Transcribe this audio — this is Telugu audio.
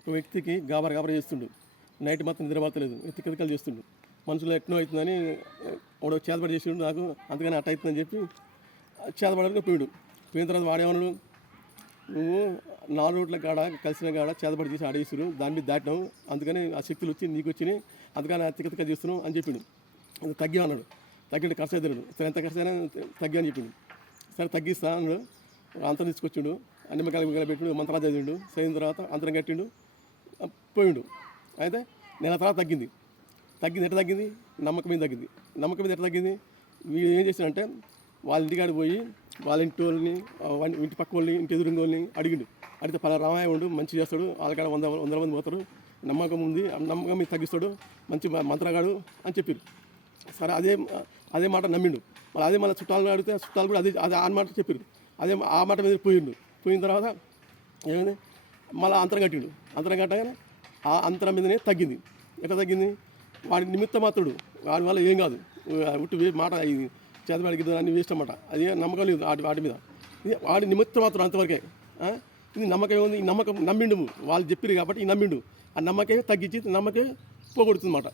ఒక వ్యక్తికి గాబరా చేస్తుండు. నైట్ మొత్తం నిద్రపడతలేదు, తిక్కలు చేస్తుండు. మనుషులు ఎట్నో అవుతుందని వాడు చేతబడి చేసిండు నాకు, అందుకని అట్ట అవుతుందని చెప్పి చేతబడడానికి పోయాడు. పోయిన తర్వాత వాడేమన్నాడు, నువ్వు 4 రోడ్ల కాడ కలిసిన కాడ చేతబడి చేసి ఆడేసారు, దాని మీద దాటినావు, అందుకని ఆ శక్తులు వచ్చి నీకు వచ్చినాయి, అందుకని ఆ తిక్క చేస్తున్నావు అని చెప్పిండు. అది తగ్గి అన్నాడు. తగ్గితే ఖర్చు అవుతాడు, సరే ఎంత ఖర్చు అయినా తగ్గి అని చెప్పిండు. సరే తగ్గిస్తా అన్నాడు. అంతరం తీసుకొచ్చిండు, అన్ని మిగల పెట్టిండు, మంత్రాలు చదివిండు. చదివిన తర్వాత అంతరం కట్టిండు, పోయిండు. అయితే నెల తర్వాత తగ్గింది. ఎట్లా తగ్గింది? నమ్మకం మీద తగ్గింది. నమ్మకం మీద ఎట్లా తగ్గింది? వీడు ఏం చేశాడంటే వాళ్ళ ఇంటికాడికి పోయి వాళ్ళ ఇంటి వాళ్ళని, ఇంటి పక్క వాళ్ళని, ఇంటి ఎదురుంగ వాళ్ళని అడిగితే పలా రామాయ ఉండు, మంచి చేస్తాడు, వాళ్ళకాడ 100 మంది పోతారు, నమ్మకం ఉంది, నమ్మకం మీద తగ్గిస్తాడు, మంచి మంత్రగాడు అని చెప్పారు. సరే అదే మాట నమ్మిండు. మళ్ళీ చుట్టాలు అడిగితే చుట్టాలు కూడా అదే ఆ మాట చెప్పారు. ఆ మాట మీద పోయిన తర్వాత ఏమైంది, మళ్ళీ అంతరం కట్టిండు. అంతరం కట్టగానే ఆ అంతరం మీదనే తగ్గింది. ఎట్లా తగ్గింది? వాడి నిమిత్త మాత్రుడు, వాడి వల్ల ఏం కాదు, ఉట్టి మాట చేతబడికి అన్ని వేస్ట్ అన్నమాట. అది నమ్మకం లేదు వాటి మీద. వాడి నిమిత్త మాత్రం అంతవరకే. ఇది నమ్మకం ఏముంది? ఈ నమ్మకం నమ్మిండు, వాళ్ళు చెప్పారు కాబట్టి ఈ నమ్మిండు. ఆ నమ్మకమే తగ్గించి నమ్మకమే పోగొడుతుంది అన్నమాట.